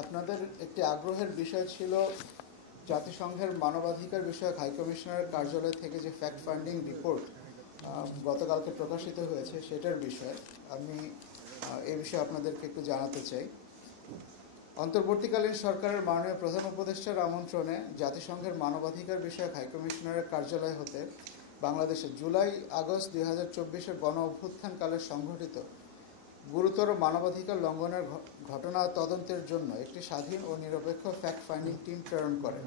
আপনাদের একটি আগ্রহের বিষয় ছিল জাতিসংঘের মানবাধিকার বিষয়ক হাই কমিশনারের কার্যালয় থেকে যে ফ্যাক্ট ফাইন্ডিং রিপোর্ট গতকালকে প্রকাশিত হয়েছে সেটার বিষয়ে আমি এই বিষয়ে আপনাদেরকে একটু জানাতে চাই। অন্তর্বর্তীকালীন সরকারের মাননীয় প্রধান উপদেষ্টার আমন্ত্রণে জাতিসংঘের মানবাধিকার বিষয়ক হাই কমিশনারের কার্যালয় হতে বাংলাদেশে জুলাই আগস্ট 2024-এর গণ অভ্যুত্থানকালে সংঘটিত গুরুতর মানবাধিকার লঙ্ঘনের ঘটনা তদন্তের জন্য একটি স্বাধীন ও নিরপেক্ষ ফ্যাক্ট ফাইন্ডিং টিম প্রেরণ করে।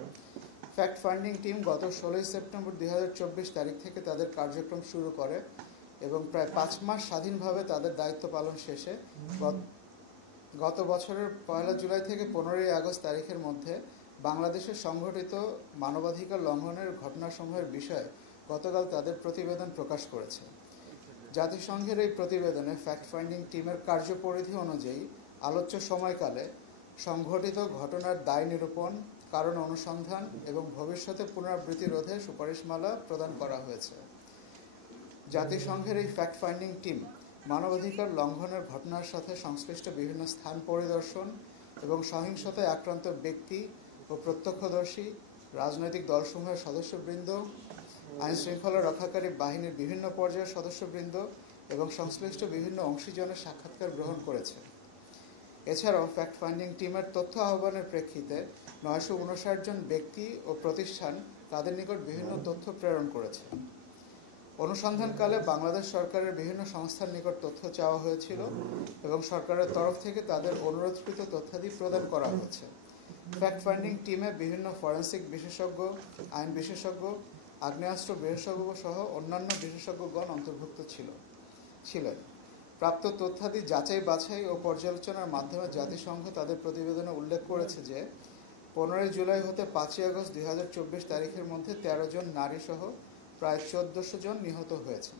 ফ্যাক্ট ফাইন্ডিং টিম গত 16 সেপ্টেম্বর 2024 তারিখ থেকে তাদের কার্যক্রম শুরু করে এবং প্রায় 5 মাস স্বাধীনভাবে তাদের দায়িত্ব পালন শেষে গত বছরের 1 জুলাই থেকে 15 আগস্ট তারিখের মধ্যে বাংলাদেশে সংঘটিত মানবাধিকার লঙ্ঘনের ঘটনাসমূহের বিষয়ে গতকাল তাদের প্রতিবেদন প্রকাশ করেছে। জাতিসংঘের এই প্রতিবেদনে ফ্যাক্ট ফাইন্ডিং টিমের কার্যপরিধি অনুযায়ী আলোচ্য সময়কালে সংঘটিত ঘটনার দায় নিরূপণ, কারণ অনুসন্ধান এবং ভবিষ্যতে পুনরাবৃত্তি রোধে সুপারিশমালা প্রদান করা হয়েছে। জাতিসংঘের এই ফ্যাক্ট ফাইন্ডিং টিম মানবাধিকার লঙ্ঘনের ঘটনার সাথে সংশ্লিষ্ট বিভিন্ন স্থান পরিদর্শন এবং সহিংসতায় আক্রান্ত ব্যক্তি ও প্রত্যক্ষদর্শী, রাজনৈতিক দলসমূহের সদস্যবৃন্দ, আইনশৃঙ্খলা রক্ষাকারী বাহিনীর বিভিন্ন পর্যায়ের সদস্যবৃন্দ এবং সংশ্লিষ্ট বিভিন্ন অংশীজনের সাক্ষাৎকার গ্রহণ করেছে। এছাড়াও ফ্যাক্ট ফাইন্ডিং টিমের তথ্য আহ্বানের প্রেক্ষিতে 959 জন ব্যক্তি ও প্রতিষ্ঠান তাদের নিকট বিভিন্ন তথ্য প্রেরণ করেছে। অনুসন্ধানকালে বাংলাদেশ সরকারের বিভিন্ন সংস্থার নিকট তথ্য চাওয়া হয়েছিল এবং সরকারের তরফ থেকে তাদের অনুরোধকৃত তথ্যাদি প্রদান করা হয়েছে। ফ্যাক্ট ফাইন্ডিং টিমে বিভিন্ন ফরেন্সিক বিশেষজ্ঞ, আইন বিশেষজ্ঞ, আগ্নেয়াস্ত্র বিশেষজ্ঞ সহ অন্যান্য বিশেষজ্ঞগণ অন্তর্ভুক্ত ছিলেন। প্রাপ্ত তথ্যাদি যাচাই বাছাই ও পর্যালোচনার মাধ্যমে জাতিসংঘ তাদের প্রতিবেদনে উল্লেখ করেছে যে 15 জুলাই হতে 5 আগস্ট 2024 তারিখের মধ্যে 13 জন নারী সহ প্রায় 1400 জন নিহত হয়েছে।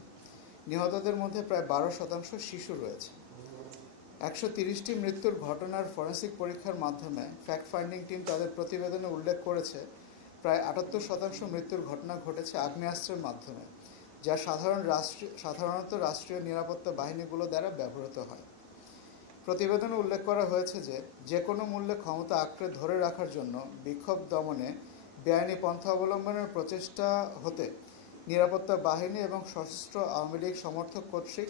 নিহতদের মধ্যে প্রায় 12% শিশু রয়েছে। 130টি মৃত্যুর ঘটনার ফরেন্সিক পরীক্ষার মাধ্যমে ফ্যাক্ট ফাইন্ডিং টিম তাদের প্রতিবেদনে উল্লেখ করেছে প্রায় 78% মৃত্যুর ঘটনা ঘটেছে আগ্নেয়াস্ত্রের মাধ্যমে, যা সাধারণত রাষ্ট্রীয় নিরাপত্তা বাহিনীগুলো দ্বারা ব্যবহৃত হয়। প্রতিবেদনে উল্লেখ করা হয়েছে যে কোনো মূল্যে ক্ষমতা আঁকড়ে ধরে রাখার জন্য বিক্ষোভ দমনে বেআইনি পন্থা অবলম্বনের প্রচেষ্টা হতে নিরাপত্তা বাহিনী এবং সশস্ত্র আওয়ামী লীগ সমর্থক কর্তৃক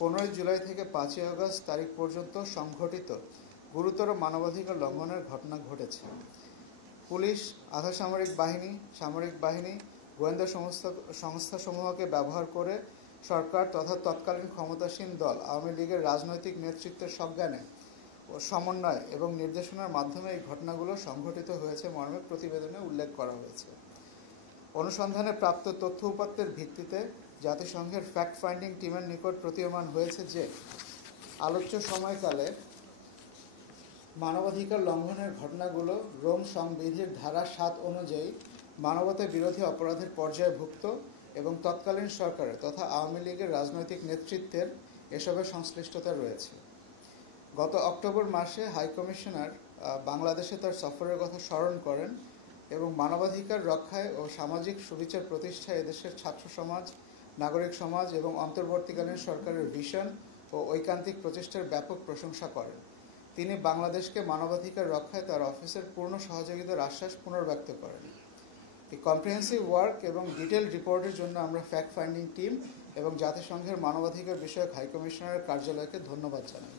15 জুলাই থেকে 5 আগস্ট তারিখ পর্যন্ত সংঘটিত গুরুতর মানবাধিকার লঙ্ঘনের ঘটনা ঘটেছে। পুলিশ, আধা সামরিক বাহিনী, সামরিক বাহিনী, গোয়েন্দা সংস্থাসমূহকে ব্যবহার করে সরকার তথা তৎকালীন ক্ষমতাসীন দল আওয়ামী লীগের রাজনৈতিক নেতৃত্বের সজ্ঞানে ও সমন্বয় এবং নির্দেশনার মাধ্যমে এই ঘটনাগুলো সংঘটিত হয়েছে মর্মে প্রতিবেদনে উল্লেখ করা হয়েছে। অনুসন্ধানে প্রাপ্ত তথ্য উপাত্তের ভিত্তিতে জাতিসংঘের ফ্যাক্ট ফাইন্ডিং টিমের নিকট প্রতীয়মান হয়েছে যে আলোচ্য সময়কালে মানবাধিকার লঙ্ঘনের ঘটনাগুলো রোম সংবিধির ধারা 7 অনুযায়ী মানবতা বিরোধী অপরাধের পর্যায়ভুক্ত এবং তৎকালীন সরকারের তথা আওয়ামী লীগের রাজনৈতিক নেতৃত্বের এসবের সংশ্লিষ্টতা রয়েছে। গত অক্টোবর মাসে হাই কমিশনার বাংলাদেশে তার সফরের কথা স্মরণ করেন এবং মানবাধিকার রক্ষায় ও সামাজিক সুবিচার প্রতিষ্ঠায় এদেশের ছাত্র সমাজ, নাগরিক সমাজ এবং অন্তর্বর্তীকালীন সরকারের ভিশন ও ঐকান্তিক প্রচেষ্টার ব্যাপক প্রশংসা করেন। তিনি বাংলাদেশকে মানবাধিকার রক্ষায় তার অফিসের পূর্ণ সহযোগিতার আশ্বাস পুনর্ব্যক্ত করেন। এই কম্প্রিহেন্সিভ ওয়ার্ক এবং ডিটেল রিপোর্টের জন্য আমরা ফ্যাক্ট ফাইন্ডিং টিম এবং জাতিসংঘের মানবাধিকার বিষয়ক হাই কমিশনারের কার্যালয়কে ধন্যবাদ জানাই।